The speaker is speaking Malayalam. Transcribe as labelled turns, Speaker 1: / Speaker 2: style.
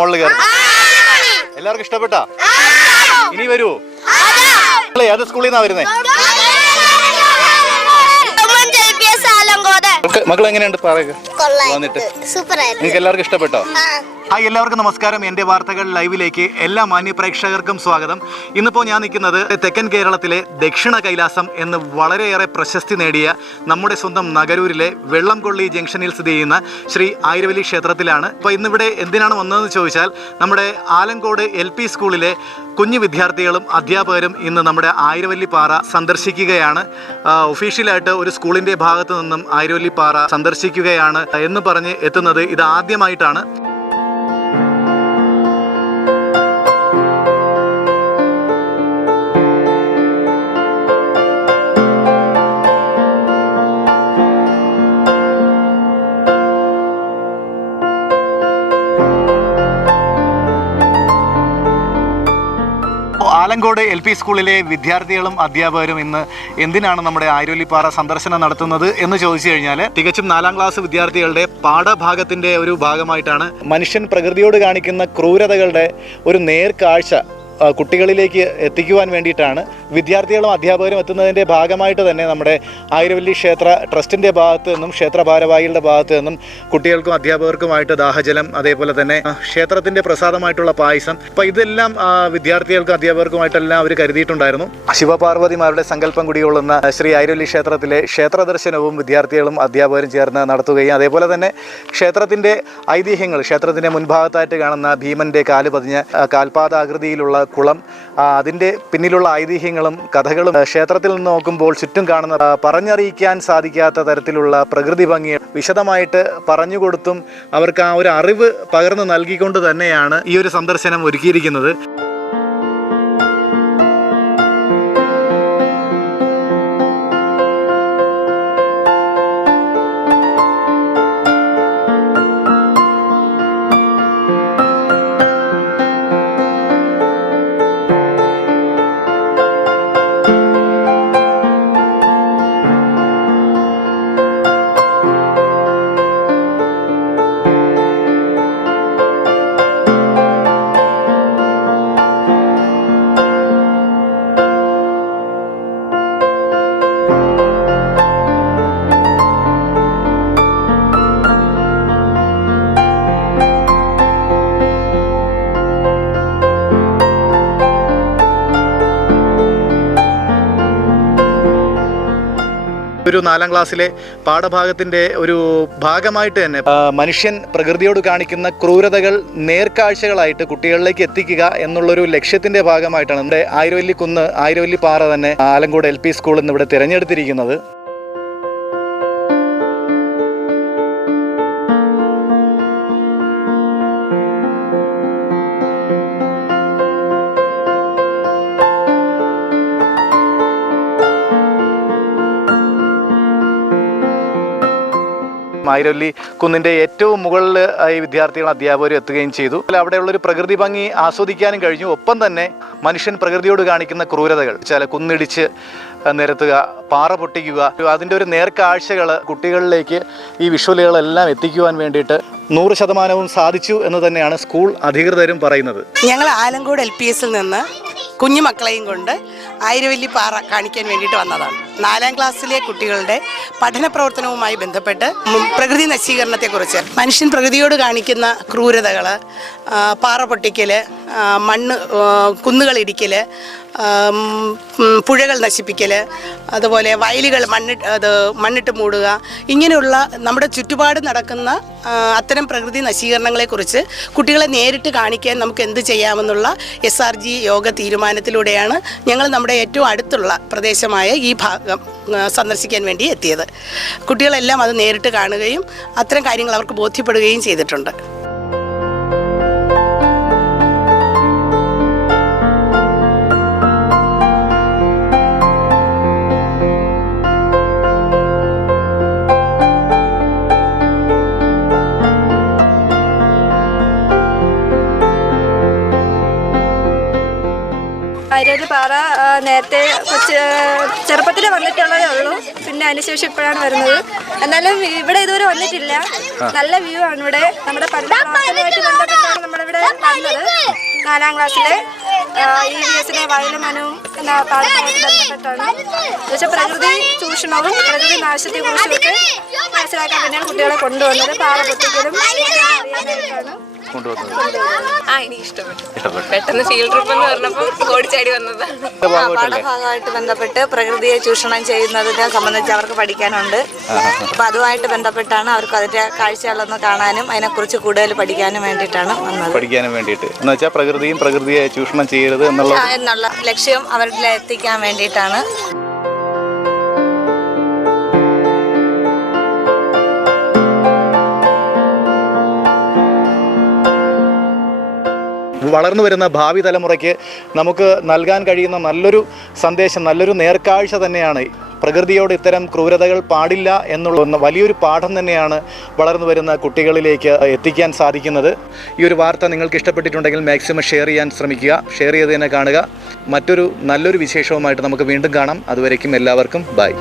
Speaker 1: മോളിൽ കയറി. എല്ലാവർക്കും ഇഷ്ടപ്പെട്ടാ? ഇനി വരൂ. ഏത് സ്കൂളിൽ നിന്നാ വരുന്നേ? മക്കൾ എങ്ങനെയുണ്ട് പറയുക വന്നിട്ട്. നിങ്ങൾക്ക് എല്ലാവർക്കും ഇഷ്ടപ്പെട്ടോ?
Speaker 2: ആ.
Speaker 1: ഹായ് എല്ലാവർക്കും നമസ്കാരം. എന്റെ വാർത്തകൾ ലൈവിലേക്ക് എല്ലാ മാന്യ പ്രേക്ഷകർക്കും സ്വാഗതം. ഇന്നിപ്പോൾ ഞാൻ നിൽക്കുന്നത് തെക്കൻ കേരളത്തിലെ ദക്ഷിണ കൈലാസം എന്ന് വളരെയേറെ പ്രശസ്തി നേടിയ നമ്മുടെ സ്വന്തം നഗരൂരിലെ വെള്ളംകൊള്ളി ജംഗ്ഷനിൽ സ്ഥിതി ചെയ്യുന്ന ശ്രീ ആയിരവലി ക്ഷേത്രത്തിലാണ്. അപ്പോൾ ഇന്നിവിടെ എന്തിനാണ് വന്നതെന്ന് ചോദിച്ചാൽ നമ്മുടെ ആലങ്കോട് എൽ പി സ്കൂളിലെ കുഞ്ഞു വിദ്യാർത്ഥികളും അധ്യാപകരും ഇന്ന് നമ്മുടെ ആയിരവല്ലി പാറ സന്ദർശിക്കുകയാണ് ഒഫീഷ്യലായിട്ട് ഒരു സ്കൂളിന്റെ ഭാഗത്തു നിന്നും ആയിരവല്ലി പാറ സന്ദർശിക്കുകയാണ് എന്ന് പറഞ്ഞ് എത്തുന്നത് ഇത് ആദ്യമായിട്ടാണ് ആലങ്കോട് എൽ പി സ്കൂളിലെ വിദ്യാർത്ഥികളും അധ്യാപകരും ഇന്ന് എന്തിനാണ് നമ്മുടെ ആയിരോലിപ്പാറ സന്ദർശനം നടത്തുന്നത് എന്ന് ചോദിച്ചു കഴിഞ്ഞാൽ തികച്ചും നാലാം ക്ലാസ് വിദ്യാർത്ഥികളുടെ പാഠഭാഗത്തിന്റെ ഒരു ഭാഗമായിട്ടാണ് മനുഷ്യൻ പ്രകൃതിയോട് കാണിക്കുന്ന ക്രൂരതകളുടെ ഒരു നേർക്കാഴ്ച കുട്ടികളിലേക്ക് എത്തിക്കുവാൻ വേണ്ടിയിട്ടാണ് വിദ്യാർത്ഥികളും അധ്യാപകരും എത്തുന്നതിന്റെ ഭാഗമായിട്ട് തന്നെ നമ്മുടെ ആയിരവല്ലി ക്ഷേത്ര ട്രസ്റ്റിന്റെ ഭാഗത്ത് നിന്നും ക്ഷേത്ര ഭാരവാഹികളുടെ ഭാഗത്ത് നിന്നും കുട്ടികൾക്കും അധ്യാപകർക്കുമായിട്ട് ദാഹജലം അതേപോലെ തന്നെ ക്ഷേത്രത്തിന്റെ പ്രസാദമായിട്ടുള്ള പായസം. അപ്പോൾ ഇതെല്ലാം വിദ്യാർത്ഥികൾക്കും അധ്യാപകർക്കുമായിട്ടെല്ലാം അവർ കരുതിയിട്ടുണ്ടായിരുന്നു. ശിവപാർവതിമാരുടെ സങ്കല്പം കുടികൊള്ളുന്ന ശ്രീ ആയിരവല്ലി ക്ഷേത്രത്തിലെ ക്ഷേത്ര ദർശനവും വിദ്യാർത്ഥികളും അധ്യാപകരും ചേർന്ന് നടത്തുകയും അതേപോലെ തന്നെ ക്ഷേത്രത്തിന്റെ ഐതിഹ്യങ്ങൾ ക്ഷേത്രത്തിന്റെ മുൻഭാഗത്തായിട്ട് കാണുന്ന ഭീമന്റെ കാൽ പതിഞ്ഞ കാൽപാദാകൃതിയിലുള്ള കുളം അതിന്റെ പിന്നിലുള്ള ഐതിഹ്യങ്ങളും കഥകളും ക്ഷേത്രത്തിൽ നിന്ന് നോക്കുമ്പോൾ ചുറ്റും കാണുന്ന പറഞ്ഞറിയിക്കാൻ സാധിക്കാത്ത തരത്തിലുള്ള പ്രകൃതി ഭംഗി വിശദമായിട്ട് പറഞ്ഞുകൊടുത്തും അവർക്ക് ആ ഒരു അറിവ് പകർന്നു നൽകിക്കൊണ്ട് തന്നെയാണ് ഈ ഒരു സന്ദർശനം ഒരുക്കിയിരിക്കുന്നത്. ഒരു നാലാം ക്ലാസ്സിലെ പാഠഭാഗത്തിന്റെ ഒരു ഭാഗമായിട്ട് തന്നെ മനുഷ്യൻ പ്രകൃതിയോട് കാണിക്കുന്ന ക്രൂരതകൾ നേർക്കാഴ്ചകളായിട്ട് കുട്ടികളിലേക്ക് എത്തിക്കുക എന്നുള്ളൊരു ലക്ഷ്യത്തിന്റെ ഭാഗമായിട്ടാണ് നമ്മുടെ ആയിരവല്ലി കുന്ന് ആയിരവല്ലി പാറ തന്നെ ആലങ്കോട് എൽ പി സ്കൂളിൽ നിന്ന് ഇവിടെ തിരഞ്ഞെടുത്തിരിക്കുന്നത്. മായിരൊല്ലി കുന്നിന്റെ ഏറ്റവും മുകളിൽ ഈ വിദ്യാർത്ഥികളും അധ്യാപകരും എത്തുകയും ചെയ്തു. അവിടെയുള്ളൊരു പ്രകൃതി ഭംഗി ആസ്വദിക്കാനും കഴിഞ്ഞു. ഒപ്പം തന്നെ മനുഷ്യൻ പ്രകൃതിയോട് കാണിക്കുന്ന ക്രൂരതകൾ. ചില കുന്നിടിച്ച് നിരത്തുക പാറ പൊട്ടിക്കുക അതിന്റെ ഒരു നേർക്കാഴ്ചകൾ കുട്ടികളിലേക്ക് ഈ വിഷ്വലുകളെല്ലാം എത്തിക്കുവാൻ വേണ്ടിയിട്ട് നൂറ് ശതമാനവും സാധിച്ചു എന്ന് തന്നെയാണ് സ്കൂൾ അധികൃതരും പറയുന്നത്.
Speaker 3: ഞങ്ങൾ ആലങ്കോട് എൽ പി എസിൽ നിന്ന് കുഞ്ഞുമക്കളെയും കൊണ്ട് ആയിരവല്ലി പാറ കാണിക്കാൻ വേണ്ടിയിട്ട് വന്നതാണ്. നാലാം ക്ലാസ്സിലെ കുട്ടികളുടെ പഠന പ്രവർത്തനവുമായി ബന്ധപ്പെട്ട് പ്രകൃതി നശീകരണത്തെക്കുറിച്ച് മനുഷ്യൻ പ്രകൃതിയോട് കാണിക്കുന്ന ക്രൂരതകൾ പാറ പൊട്ടിക്കൽ മണ്ണ് കുന്നുകളിടിക്കൽ പുഴകൾ നശിപ്പിക്കൽ അതുപോലെ വയലുകൾ മണ്ണിട്ട് അത് മണ്ണിട്ട് മൂടുക ഇങ്ങനെയുള്ള നമ്മുടെ ചുറ്റുപാട് നടക്കുന്ന അത്തരം പ്രകൃതി നശീകരണങ്ങളെക്കുറിച്ച് കുട്ടികളെ നേരിട്ട് കാണിക്കാൻ നമുക്ക് എന്ത് ചെയ്യാമെന്നുള്ള എസ് ആർ ജി യോഗ തീരുമാനത്തിലൂടെയാണ് ഞങ്ങൾ നമ്മുടെ ഏറ്റവും അടുത്തുള്ള പ്രദേശമായ ഈ ഭാഗം സന്ദർശിക്കാൻ വേണ്ടി എത്തിയത്. കുട്ടികളെല്ലാം അത് നേരിട്ട് കാണുകയും അത്തരം കാര്യങ്ങൾ അവർക്ക് ബോധ്യപ്പെടുകയും ചെയ്തിട്ടുണ്ട്.
Speaker 4: ആയിരൊരു പാറ നേരത്തെ കൊച്ച് ചെറുപ്പത്തിൽ വന്നിട്ടുള്ളതേ ഉള്ളൂ. പിന്നെ അതിനുശേഷം ഇപ്പോഴാണ് വരുന്നത്. എന്നാലും ഇവിടെ ഇതുവരെ വന്നിട്ടില്ല. നല്ല വ്യൂ ആണ് ഇവിടെ. നമ്മുടെ പഠന പ്രവർത്തനവുമായിട്ട് ബന്ധപ്പെട്ടാണ് നമ്മളിവിടെ നാലാം ക്ലാസ്സിലെ ഇ വി എസിലെ വയലുമനവും എന്ന പാഠവുമായിട്ട് ബന്ധപ്പെട്ടാണ്. എന്നുവെച്ചാൽ പ്രകൃതി ചൂഷണവും പ്രകൃതി നാശത്തെക്കുറിച്ചും ഒക്കെ മനസ്സിലാക്കാൻ വേണ്ടിയാണ് കുട്ടികളെ കൊണ്ടുവന്നത്. പാറ പൊട്ടിക്കലും അറിയാനായിട്ടാണ്.
Speaker 1: കൊണ്ടുവന്നത്?
Speaker 2: ആ എനിക്ക് ഇഷ്ടപ്പെട്ടു. പെട്ടെന്ന് ഫീൽഡ് ട്രിപ്പ് എന്ന് പറഞ്ഞപ്പോൾ ഓടിച്ചാടി വന്നതാണ്
Speaker 5: പാഠഭാഗമായിട്ട് ബന്ധപ്പെട്ട് പ്രകൃതിയെ ചൂഷണം ചെയ്യുന്നതിനെ സംബന്ധിച്ച് അവർക്ക് പഠിക്കാനുണ്ട്. അപ്പൊ അതുമായിട്ട് ബന്ധപ്പെട്ടാണ് അവർക്ക് അതിന്റെ കാഴ്ചകളൊന്ന് കാണാനും അതിനെക്കുറിച്ച് കൂടുതൽ പഠിക്കാനും വേണ്ടിയിട്ടാണ് വന്നത്.
Speaker 1: പഠിക്കാനും വേണ്ടിയിട്ട്. എന്ന് വെച്ചാൽ പ്രകൃതിയും പ്രകൃതിയെ ചൂഷണം ചെയ്യരുത് എന്നുള്ള
Speaker 5: എന്നുള്ള ലക്ഷ്യം അവരിൽ എത്തിക്കാൻ വേണ്ടിയിട്ടാണ്.
Speaker 1: വളർന്നു വരുന്ന ഭാവി തലമുറയ്ക്ക് നമുക്ക് നൽകാൻ കഴിയുന്ന നല്ലൊരു സന്ദേശം നല്ലൊരു നേർക്കാഴ്ച തന്നെയാണ്. പ്രകൃതിയോട് ഇത്തരം ക്രൂരതകൾ പാടില്ല എന്നുള്ള വലിയൊരു പാഠം തന്നെയാണ് വളർന്നു വരുന്ന കുട്ടികളിലേക്ക് എത്തിക്കാൻ സാധിക്കുന്നത്. ഈ ഒരു വാർത്ത നിങ്ങൾക്ക് ഇഷ്ടപ്പെട്ടിട്ടുണ്ടെങ്കിൽ മാക്സിമം ഷെയർ ചെയ്യാൻ ശ്രമിക്കുക. ഷെയർ ചെയ്ത് തന്നെ കാണുക. മറ്റൊരു നല്ലൊരു വിശേഷവുമായിട്ട് നമുക്ക് വീണ്ടും കാണാം. അതുവരേക്കും എല്ലാവർക്കും ബൈ.